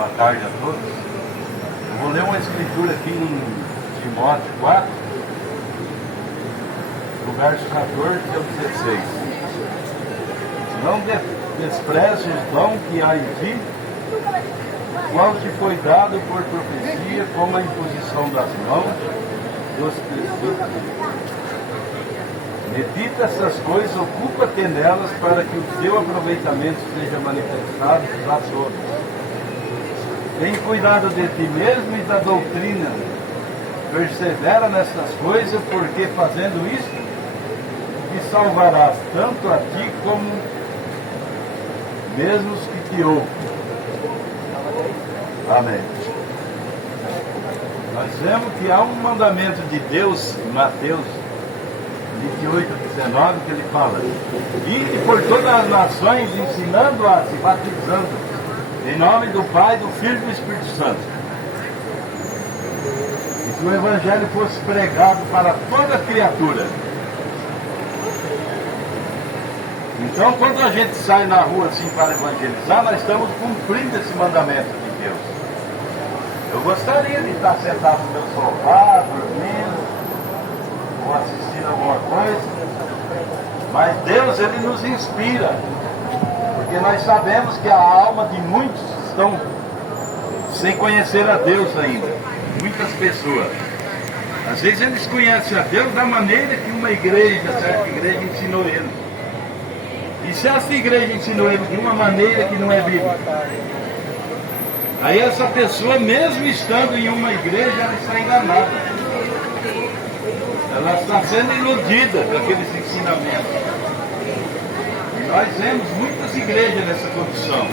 Boa tarde a todos. Eu vou ler uma escritura aqui em Timóteo 4, do verso 14 ao 16. Não despreze o dom que há em ti, qual te foi dado por profecia, como a imposição das mãos dos presbíteros. Medita essas coisas, ocupa-te nelas, para que o teu aproveitamento seja manifestado a todos. Tem cuidado de ti mesmo e da doutrina. Persevera nessas coisas, porque fazendo isso, te salvarás tanto a ti como mesmo os que te ouvem. Amém. Nós vemos que há um mandamento de Deus, em Mateus 28:19, que ele fala: ide por todas as nações, ensinando-as e batizando em nome do Pai, do Filho e do Espírito Santo. E que o Evangelho fosse pregado para toda criatura. Então, quando a gente sai na rua assim para evangelizar, nós estamos cumprindo esse mandamento de Deus. Eu gostaria de estar sentado no meu sofá, dormindo, ou assistindo alguma coisa, mas Deus, Ele nos inspira. Porque nós sabemos que a alma de muitos estão sem conhecer a Deus ainda. Muitas pessoas. Às vezes eles conhecem a Deus da maneira que uma igreja, certa igreja, ensinou ele. E se essa igreja ensinou ele de uma maneira que não é bíblica, aí essa pessoa, mesmo estando em uma igreja, ela está enganada. Ela está sendo iludida com aqueles ensinamentos. Nós vemos muitas igrejas nessa condição,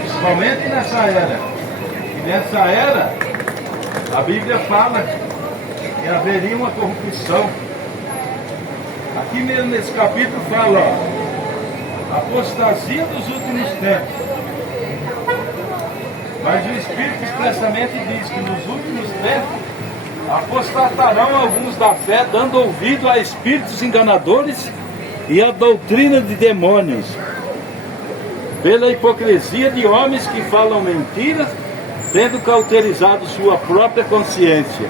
principalmente nessa era. E nessa era, a Bíblia fala que haveria uma corrupção. Aqui mesmo nesse capítulo fala, ó, apostasia dos últimos tempos. Mas o Espírito expressamente diz que nos últimos tempos apostatarão alguns da fé, dando ouvido a espíritos enganadores e a doutrina de demônios, pela hipocrisia de homens que falam mentiras, tendo cauterizado sua própria consciência.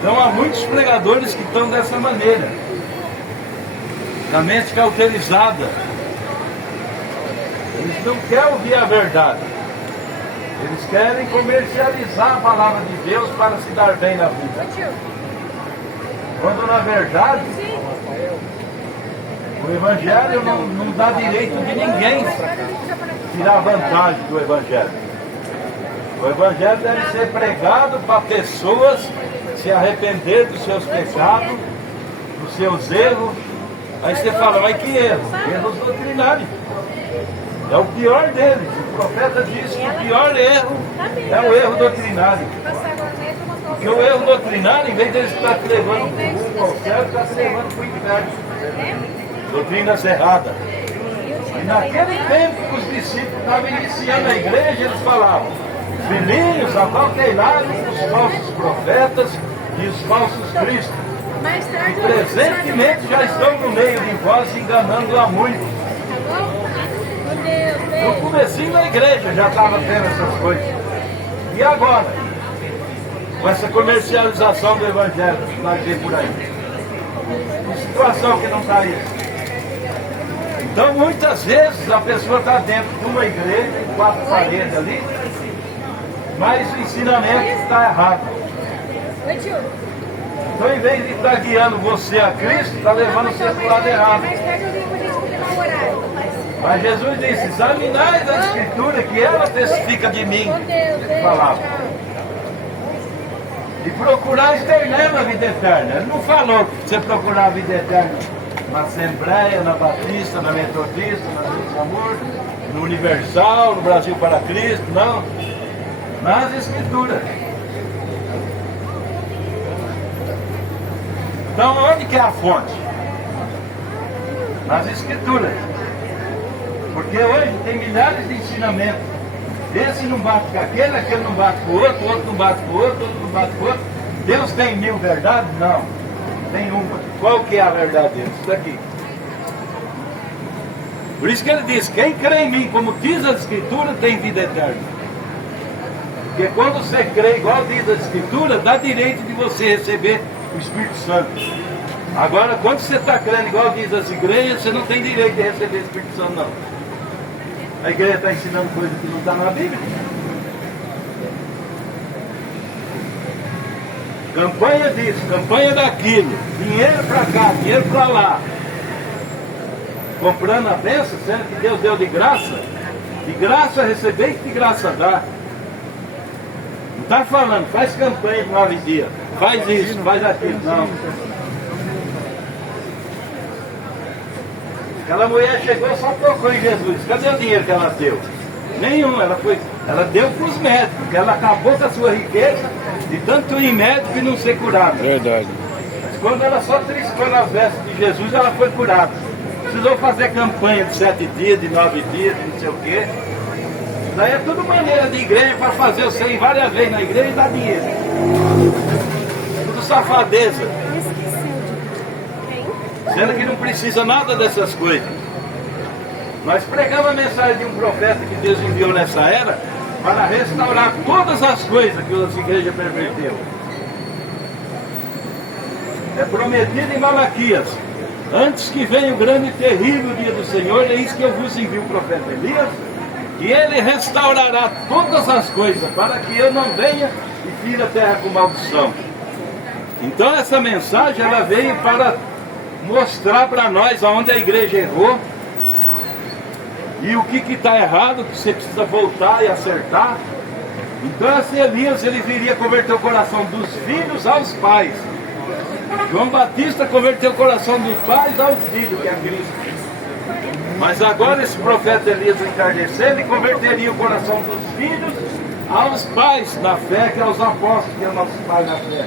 Então há muitos pregadores que estão dessa maneira, com a mente cauterizada. Eles não querem ouvir a verdade. Eles querem comercializar a palavra de Deus para se dar bem na vida. Quando na verdade o Evangelho não dá direito de ninguém tirar vantagem do Evangelho. O Evangelho deve ser pregado para pessoas se arrepender dos seus pecados, dos seus erros. Aí você fala, mas que erro? Erros doutrinários. É o pior deles. O profeta disse que o pior erro é o erro doutrinário. Porque o erro doutrinário, em vez de ele estar te levando para o céu, está te levando para o inferno. Doutrinas erradas. E naquele tempo que os discípulos estavam iniciando a igreja, eles falavam: filhinhos, acautelai os falsos profetas e os falsos cristos. E presentemente já estão no meio de vós, enganando a muitos. No comecinho da igreja já estava tendo essas coisas. E agora? Com essa comercialização do Evangelho que nós vemos por aí. Que situação que não está isso? Então muitas vezes a pessoa está dentro de uma igreja, em 4 paredes ali, mas o ensinamento está errado. Então em vez de estar guiando você a Cristo, está levando você para o lado errado. Mas Jesus disse, examinai a Escritura que ela testifica de mim. Ele falava. E procurar ter nela a vida eterna. Ele não falou que você procurar a vida eterna na Assembleia, na Batista, na Metodista, na Vida de Amor, no Universal, no Brasil para Cristo, não. Nas Escrituras. Então onde que é a fonte? Nas Escrituras. Porque hoje tem milhares de ensinamentos. Esse não bate com aquele não bate com o outro não bate com o outro não bate com o outro. Deus tem 1000 verdades? Não. Tem uma. Qual que é a verdade dele? Isso daqui. Por isso que ele diz, quem crê em mim, como diz a Escritura, tem vida eterna. Porque quando você crê, igual diz a Escritura, dá direito de você receber o Espírito Santo. Agora, quando você está crendo, igual diz as igrejas, você não tem direito de receber o Espírito Santo, não. A igreja está ensinando coisa que não está na Bíblia. Campanha disso, campanha daquilo, dinheiro para cá, dinheiro para lá. Comprando a bênção, sendo que Deus deu de graça receber e de graça dar. Não está falando, faz campanha de 9 dias, faz isso, faz aquilo, não. Aquela mulher chegou e só tocou em Jesus. Cadê o dinheiro que ela deu? Nenhum, ela deu para os médicos, porque ela acabou com a sua riqueza de tanto ir médico e não ser curada. Verdade. Mas quando ela só triscou nas vestes de Jesus, ela foi curada. Precisou fazer campanha de 7 dias, de 9 dias, de não sei o quê. Daí é tudo maneira de igreja para fazer você ir várias vezes na igreja e dar dinheiro. Tudo safadeza. Sendo que não precisa nada dessas coisas. Nós pregamos a mensagem de um profeta que Deus enviou nessa era para restaurar todas as coisas que as igrejas perverteram. É prometido em Malaquias: antes que venha o grande e terrível dia do Senhor, eis que eu vos envio o profeta Elias, e ele restaurará todas as coisas, para que eu não venha e fira a terra com maldição. Então essa mensagem ela veio para mostrar para nós aonde a igreja errou e o que está errado, que você precisa voltar e acertar. Então esse Elias ele viria converter o coração dos filhos aos pais. João Batista converteu o coração dos pais ao filho, que é Cristo. Mas agora esse profeta Elias encardecer, ele converteria o coração dos filhos aos pais na fé, que é aos apóstolos, que é nossos pais na fé.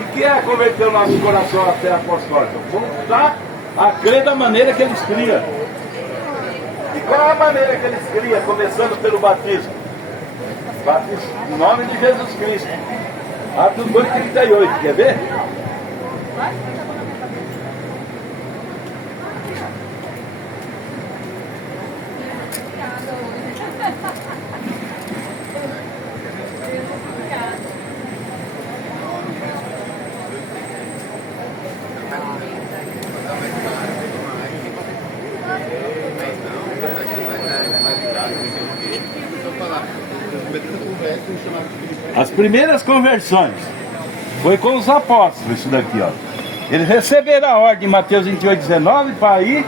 O que é converter o nosso coração à fé apostólica? Voltar a crer da maneira que eles criam. E qual é a maneira que eles criam? Começando pelo batismo. Batismo em nome de Jesus Cristo. Atos 2:38, quer ver? As primeiras conversões foi com os apóstolos, isso daqui, ó. Eles receberam a ordem em Mateus 28:19 para ir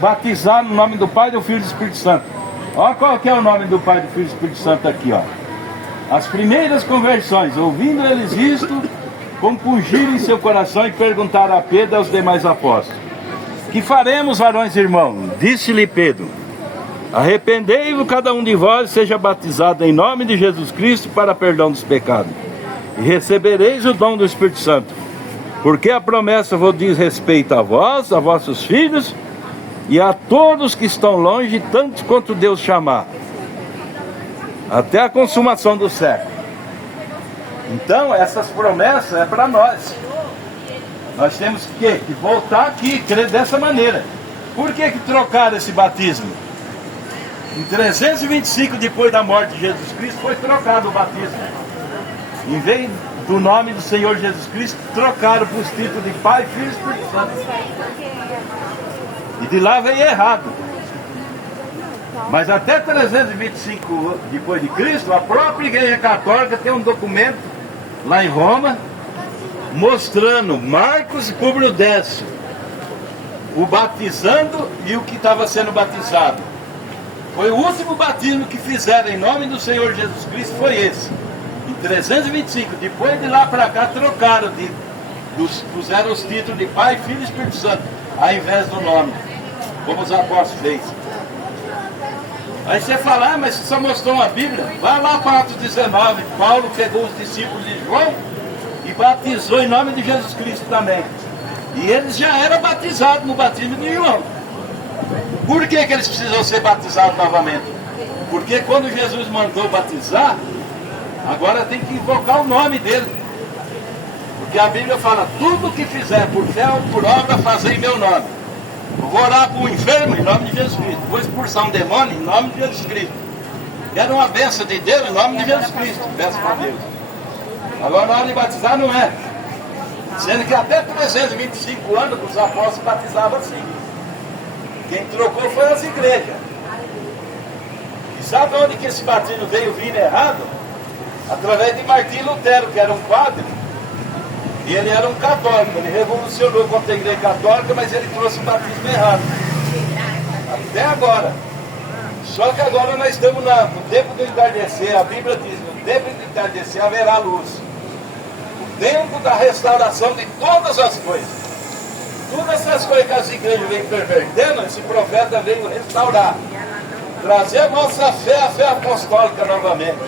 batizar no nome do Pai, do Filho e do Espírito Santo. Olha qual que é o nome do Pai, do Filho e do Espírito Santo aqui, ó. As primeiras conversões, ouvindo eles isto, compungiram em seu coração e perguntaram a Pedro e aos demais apóstolos: que faremos, varões e irmãos? Disse-lhe Pedro: arrependei-vos cada um de vós, seja batizado em nome de Jesus Cristo para perdão dos pecados, e recebereis o dom do Espírito Santo, porque a promessa vos diz respeito a vós, a vossos filhos e a todos que estão longe, tanto quanto Deus chamar, até a consumação do século. Então essas promessas é para nós. Nós temos que voltar aqui, crer dessa maneira. Por que trocaram esse batismo? Em 325 depois da morte de Jesus Cristo foi trocado o batismo. Em vez do nome do Senhor Jesus Cristo, trocaram para os títulos de Pai, Filho e Espírito Santo. E de lá veio errado. Mas até 325 depois de Cristo, a própria Igreja Católica tem um documento lá em Roma mostrando Marcos e Públio Décio, o batizando e o que estava sendo batizado. Foi o último batismo que fizeram em nome do Senhor Jesus Cristo, foi esse. Em 325, depois de lá para cá trocaram, puseram os títulos de Pai, Filho e Espírito Santo, ao invés do nome, como os apóstolos fez. Aí você fala, mas você só mostrou uma Bíblia? Vai lá para Atos 19, Paulo pegou os discípulos de João e batizou em nome de Jesus Cristo também. E eles já eram batizados no batismo de João. Por que eles precisam ser batizados novamente? Porque quando Jesus mandou batizar, agora tem que invocar o nome dele. Porque a Bíblia fala, tudo que fizer por fé ou por obra, fazer em meu nome. Eu vou orar para o enfermo em nome de Jesus Cristo. Vou expulsar um demônio em nome de Jesus Cristo. Quero uma bênção de Deus em nome de Jesus Cristo. Peço para Deus. Agora na hora de batizar não é. Sendo que até 325 anos os apóstolos batizavam assim. Quem trocou foi as igrejas. E sabe onde que esse batismo veio vindo errado? Através de Martim Lutero, que era um padre. E ele era um católico. Ele revolucionou contra a igreja católica, mas ele trouxe o batismo errado. Até agora. Só que agora nós estamos no tempo do entardecer. A Bíblia diz, no tempo do entardecer haverá luz. O tempo da restauração de todas as coisas. Todas essas coisas que as igrejas vêm pervertendo, esse profeta veio restaurar. Trazer a nossa fé, a fé apostólica novamente.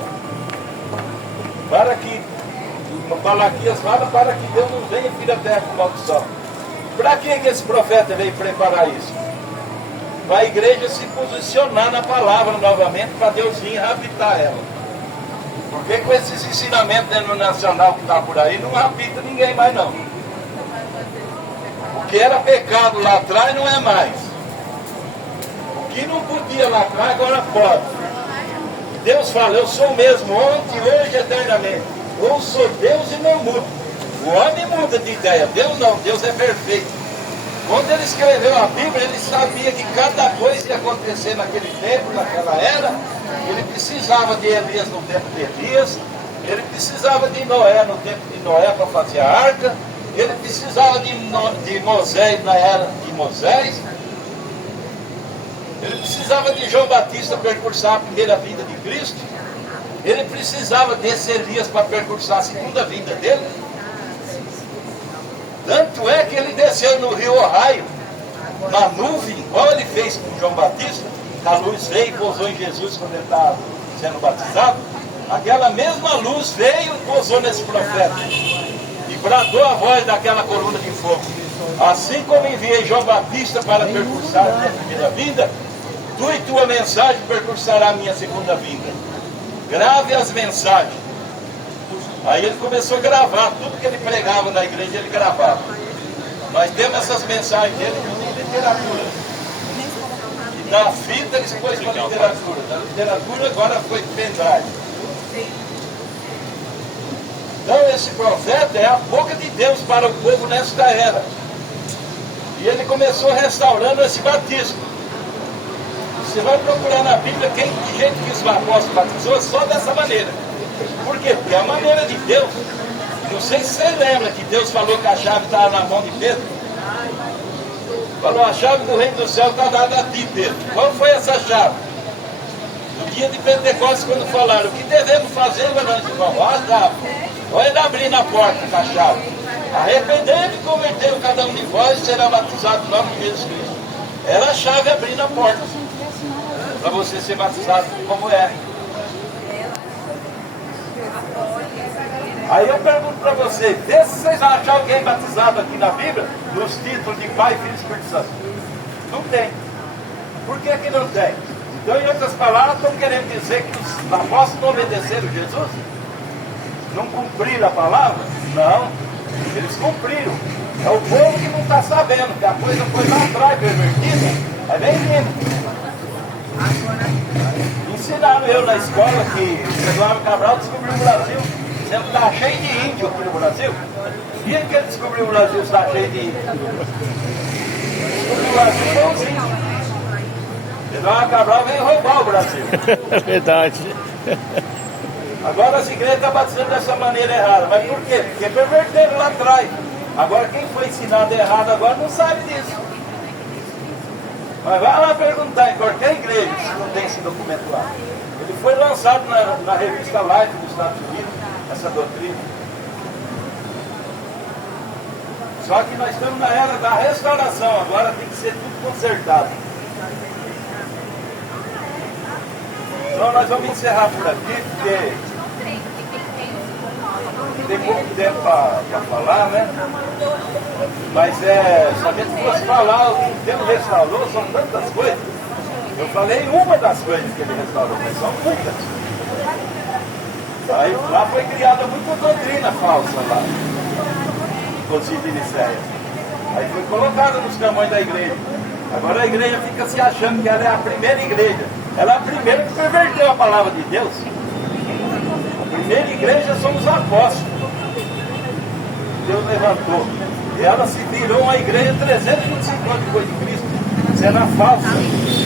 Para que, Malaquias fala, para que Deus não venha vir a terra com maldição. Para que esse profeta veio preparar isso? Para a igreja se posicionar na palavra novamente, para Deus vir habitar ela. Porque com esses ensinamentos denominacional que está por aí, não habita ninguém mais não. O que era pecado lá atrás não é mais. O que não podia lá atrás, agora pode. Deus fala, eu sou o mesmo ontem, hoje, eternamente. Eu sou Deus e não mudo. O homem muda de ideia, Deus não, Deus é perfeito. Quando ele escreveu a Bíblia, ele sabia que cada coisa ia acontecer naquele tempo, naquela era. Ele precisava de Elias no tempo de Elias, ele precisava de Noé no tempo de Noé para fazer a arca, ele precisava de Moisés na era de Moisés, ele precisava de João Batista para percursar a primeira vinda de Cristo, ele precisava desse Elias para percursar a segunda vinda dele. Tanto é que ele desceu no rio Ohio, na nuvem, igual ele fez com João Batista. A luz veio e pousou em Jesus quando ele estava sendo batizado. Aquela mesma luz veio e pousou nesse profeta. E bradou a voz daquela coluna de fogo. Assim como enviei João Batista para percursar a minha primeira vinda, tu e tua mensagem percursará a minha segunda vinda. Grave as mensagens. Aí ele começou a gravar, tudo que ele pregava na igreja ele gravava. Nós temos essas mensagens dele em literatura. Da fita eles pôs para a literatura. Da literatura agora foi pendrive. Então esse profeta é a boca de Deus para o povo nesta era. E ele começou restaurando esse batismo. Você vai procurar na Bíblia que jeito que os apóstolos batizou, só dessa maneira. Por quê? Porque é a maneira de Deus. Não sei se você lembra que Deus falou que a chave estava na mão de Pedro. Falou, a chave do reino do céu está dada a ti, Pedro. Qual foi essa chave? No dia de Pentecostes, quando falaram, o que devemos fazer, meus irmãos? A chave. Olha ele abrindo a porta com a chave. Arrependei-me e convertei cada um de vós e será batizado no nome de Jesus Cristo. Era a chave abrindo a porta. Para você ser batizado como é. Aí eu pergunto para vocês, vê se vocês acham alguém batizado aqui na Bíblia, nos títulos de Pai, Filho e Espírito Santo. Não tem. Por que que não tem? Então, em outras palavras, estão querendo dizer que os apóstolos não obedeceram Jesus? Não cumpriram a palavra? Não. Eles cumpriram. É o povo que não está sabendo, que a coisa foi lá atrás, pervertida. É bem lindo. Ensinaram eu na escola que Eduardo Cabral descobriu o Brasil. Está cheio de índio aqui no Brasil. E que ele descobriu o Brasil está cheio de índio? Descobriu o Brasil com os índios. Eduardo Cabral veio roubar o Brasil. É verdade. Agora as igrejas estão batizando dessa maneira errada. Mas por quê? Porque perverteram lá atrás. Agora quem foi ensinado errado agora não sabe disso. Mas vai lá perguntar em qualquer igreja se não tem esse documento lá. Ele foi lançado na revista Life dos Estados Unidos, essa doutrina. Só que nós estamos na era da restauração, agora tem que ser tudo consertado. Então nós vamos encerrar por aqui, porque tem pouco tempo para falar, né? Mas se a gente fosse falar o que Deus restaurou, são tantas coisas. Eu falei uma das coisas que ele restaurou, mas são muitas. Aí lá foi criada muita doutrina falsa lá, inclusive de Nicéia. Aí foi colocada nos caminhos da igreja. Agora a igreja fica se achando que ela é a primeira igreja. Ela é a primeira que perverteu a palavra de Deus. A primeira igreja são os apóstolos. Deus levantou. E ela se virou uma igreja 325 anos depois de Cristo, sendo falsa.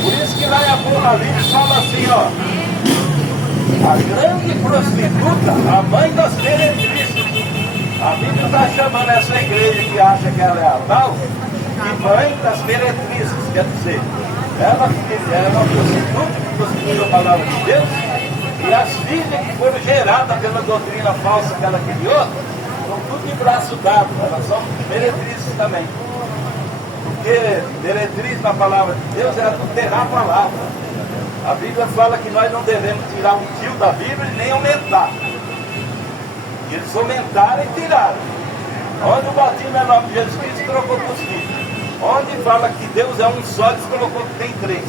Por isso que lá em Apocalipse fala assim, ó, a grande prostituta, a mãe das meretrizes. A Bíblia está chamando essa igreja que acha que ela é a tal, de mãe das meretrizes, quer dizer, ela é uma prostituta que prostituiu a palavra de Deus, e as filhas que foram geradas pela doutrina falsa que ela criou, estão tudo de braço dado, elas são meretrizes também. Porque meretriz na palavra de Deus é adulterar a palavra. A Bíblia fala que nós não devemos tirar um tio da Bíblia e nem aumentar. E eles aumentaram e tiraram. Onde o batismo é o nome de Jesus Cristo, trocou para os filhos. Onde fala que Deus é um só, eles colocou que tem três.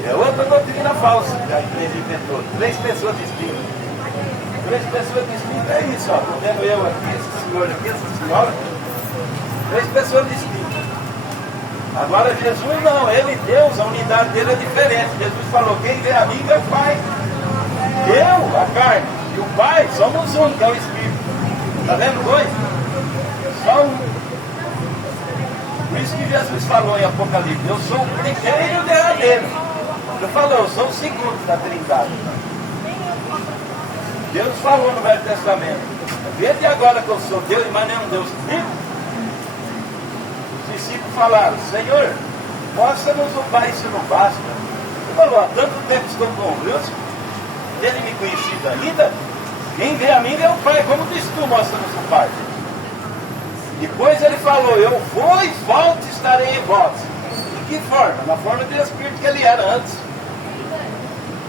E é outra doutrina falsa que a igreja inventou. Três pessoas distintas. Três pessoas distintas é isso, ó. Estou vendo eu aqui, esse senhor aqui, essa senhora. Três pessoas distintas. Agora Jesus não, ele Deus, a unidade dele é diferente. Jesus falou, quem vê a mim é o Pai. Eu, a carne, e o Pai, somos um, que é o Espírito. Está vendo dois? Só um. Por isso que Jesus falou em Apocalipse, eu sou o primeiro e o derradeiro. Ele falou, eu sou o segundo da Trindade. Deus falou no Velho Testamento, vede agora que eu sou Deus, mas não é um Deus comigo. Os discípulos falaram, Senhor, mostra-nos o Pai, isso não basta. Ele falou, há tanto tempo estou com Deus, ele me conhecido ainda, quem vê a mim vê o Pai, como disse tu, mostra-nos o Pai. Depois ele falou, eu vou e volto e estarei em vós. De que forma? Na forma do Espírito que ele era antes.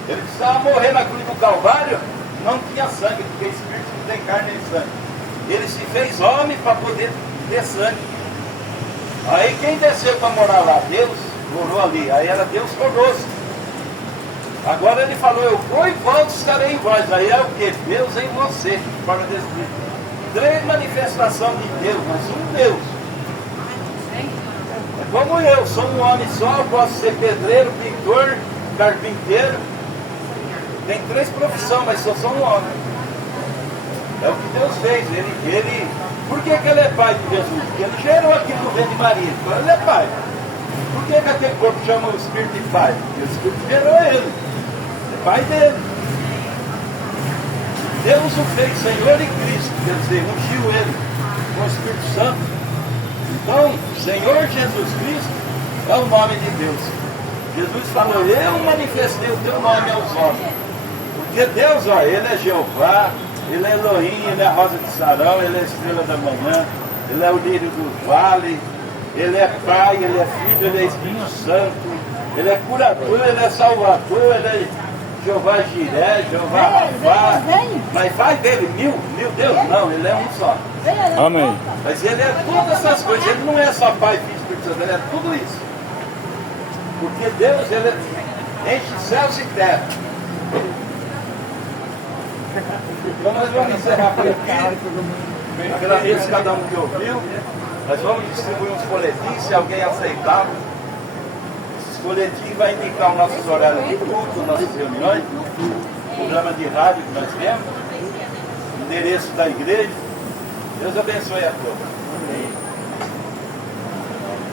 Ele precisava morrer na cruz do Calvário, não tinha sangue, porque Espírito não tem carne nem sangue. Ele se fez homem para poder ter sangue. Aí quem desceu para morar lá? Deus morou ali, aí era Deus conosco. Agora ele falou, eu vou e volto, estarei em vós. Aí é o que? Deus em você, de forma de Espírito. Três manifestações de Deus, mas um Deus. É como eu, sou um homem só, posso ser pedreiro, pintor, carpinteiro. Tem três profissões, mas só sou um homem. É o que Deus fez. Por que ele é pai de Jesus? Porque ele gerou aquilo no ventre de Maria. Então ele é pai. Por que aquele corpo chama o Espírito de pai? Porque o Espírito gerou ele. É pai dele. Deus o fez Senhor e Cristo, quer dizer, ungiu ele com o Espírito Santo. Então, Senhor Jesus Cristo é o nome de Deus. Jesus falou, eu manifestei o teu nome aos homens. Porque Deus, ó, ele é Jeová, ele é Elohim, ele é a rosa de Sarão, ele é a estrela da manhã, ele é o lírio do vale, ele é Pai, ele é Filho, ele é Espírito Santo, ele é curador, ele é salvador, ele é Jeová Jiré, Jeová Rafá. Mas faz dele mil Deus? Não, ele é um só. Amém. Mas ele é todas essas coisas, ele não é só Pai, Filho e Espírito Santo, ele é tudo isso. Porque Deus, ele enche céus e terra. Então nós vamos encerrar por aqui. Agradeço cada um que ouviu. Nós vamos distribuir uns boletins, se alguém aceitar. Esses boletins vai indicar os nossos horários de culto, nossas reuniões, programa de rádio que nós temos, endereço da igreja. Deus abençoe a todos.